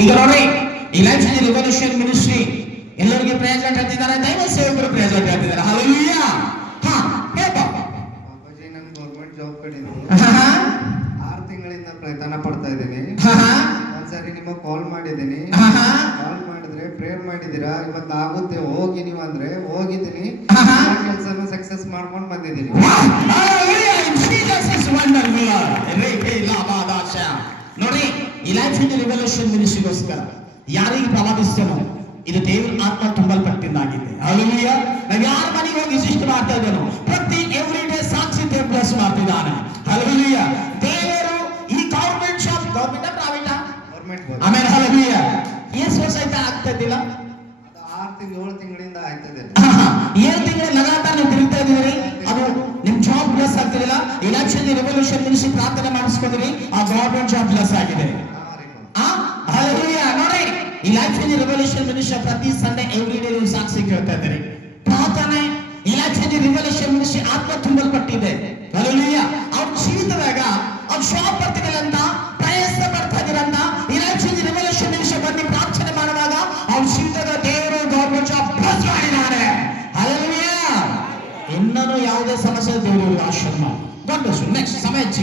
ಈಗ ನೋಡಿ ಈ ಲೈಫ್ ಚೇಂಜ್ ರೆವಲ್ಯೂಷನ್ ಮಿನಿಸ್ಟ್ರಿ ಎಲ್ಲರಿಗೆ ಪ್ರಯೋಜನ ಹೇಳ್ತಿದ್ದಾರೆ, ದೈವ ಸೇವಕರು ಪ್ರಯೋಜನ ಹೇಳ್ತಿದ್ದಾರೆ. ಹಲ್ಲೆಲೂಯಾ. ಹಾ ಹೇಳಪ್ಪ. ಅಪ್ಪಾಜಿ, ನಾನು ಗೌರ್ಮೆಂಟ್ ಜಾಬ್ ಕಡೆಯಿಂದ 6 ತಿಂಗಳಿಂದ ಪ್ರಯತ್ನ ಪಡ್ತಾ ಇದ್ದೀನಿ. ಒಂದ್ಸರಿ ನಿಮಗೆ ಕಾಲ್ ಮಾಡಿದ್ದೀನಿ. ಕಾಲ್ ಮಾಡಿದ್ರೆ ಪ್ರೇಯರ್ ಮಾಡಿದ್ದೀರಾ, ಇವತ್ತು ಆಗುತ್ತೆ ಹೋಗಿ ನೀವು ಅಂದ್ರೆ ಹೋಗಿದ್ದೀನಿ. ಕೆಲಸನ ಸಕ್ಸಸ್ ಮಾಡ್ಕೊಂಡು ಬಂದಿದ್ದೀನಿ. ನೋಡಿ ಈ ಲೈಫ್ ಚೇಂಜ್ ರೆವಲ್ಯೂಷನ್ ಮಿನಿಸ್ಟ್ರಿಗೋಸ್ಕರ ಯಾರಿಗೆ ಪ್ರವಾದಿಸ್ತೇನೋ ಇದು ದೇವರ ಆತ್ಮ ತುಂಬಲ್ಪಟ್ಟಿದ್ದಾಗಿದೆ. ಹಲ್ಲೆಲೂಯಾ. ನಾವು ಯಾರ ಮನೆಗೆ ಹೋಗಿ ವಿಶಿಷ್ಟ ಮಾಡ್ತಾ ಇದ್ದೇನೋ ಪ್ರತಿ ಎವ್ರಿ ಡೇ ಸಾಕ್ಷಿ ಪ್ಲಸ್ ಮಾಡ್ತಿದ್ದಾನೆ. ಹಲ್ಲೆಲೂಯಾ. ದೇವರು ಈ ಗೌರ್ಮೆಂಟ್ ಜಾಬ್, ಗೌರ್ಮೆಂಟ್ ಪ್ರೈವೇಟ್ ಆಮೇಲೆ ಹಲ್ಲೆಲೂಯಾ ಎಷ್ಟು ವರ್ಷ ಆಯ್ತಾ ಆಗ್ತಾ ಇದ್ದಿಲ್ಲ? ಅದು 7 ತಿಂಗಳಿಂದ ಆಯ್ತದೆ. 7 ತಿಂಗಳ ಲಗಾತಾರ ನೀವು ತಿರುಗ್ತಾ ಇದ್ದೀರಿ, ಅದು ನಿಮ್ ಜಾಬ್ ಪ್ಲಸ್ ಆಗ್ತಿರಲಿಲ್ಲ. ಎಲೆಕ್ಷನ್ ರೆವಲ್ಯೂಷನ್ ಮಿನಿಸ್ಟ್ರಿ ಪ್ರಾರ್ಥನೆ ಮಾಡಿಸ್ಕೊಂಡ್ರಿ, ಆ ಗೌರ್ಮೆಂಟ್ ಜಾಬ್ ಪ್ಲಸ್ ಆಗಿದೆ. ಹಲ್ಲೆಲೂಯಾ. ನೋಡಿ ಈ ಲೈಫ್ ಚೇಂಜ್ ರೆವಲ್ಯೂಷನ್ ಮಿನಿಸ್ಟ್ರಿ ಪ್ರತಿ ಸಂಡೇ ಎವ್ರಿ ಡೇ ನೀವು ಸಾಕ್ಷಿ ಕೇಳ್ತಾ ಇದ್ದೀರಿ. ಪ್ರಾರ್ಥನೆ ಈ ಲೈಫ್ ಚೇಂಜ್ ರೆವಲ್ಯೂಷನ್ ಮಿನಿಸ್ಟ್ರಿ ಆತ್ಮ ತುಂಬಲ್ಪಟ್ಟಿದೆ. ಹಲ್ಲೆಲೂಯಾ. ಅವ್ರ ಜೀವಿತದಾಗ ಅವ್ರ ಶಾಪ್ ಬರ್ತಿರಲ್ಲ ಅಂತ ಪ್ರಯತ್ನ ಪಡ್ತಾ ಇದ್ದೀರಂತ ಈ ಲೈಫ್ ಚೇಂಜ್ ರೆವಲ್ಯೂಷನ್ ಮಿನಿಸ್ಟ್ರಿ ಬಂದು ಪ್ರಾರ್ಥನೆ ಮಾಡುವಾಗ ಅವ್ರ ಜೀವಿತದ ದೇವರು ಗೌರ್ಮೆಂಟ್ ಜಾಬ್ ಪ್ಲಸ್ ಮಾಡಿದ್ದಾರೆ. ಹಲ್ಲೆಲೂಯಾ. ಇನ್ನೂ ಯಾವುದೇ ಸಮಸ್ಯೆ ದೇವರು ಆಶ್ರಮ. ನೆಕ್ಸ್ಟ್ ಸಮಯ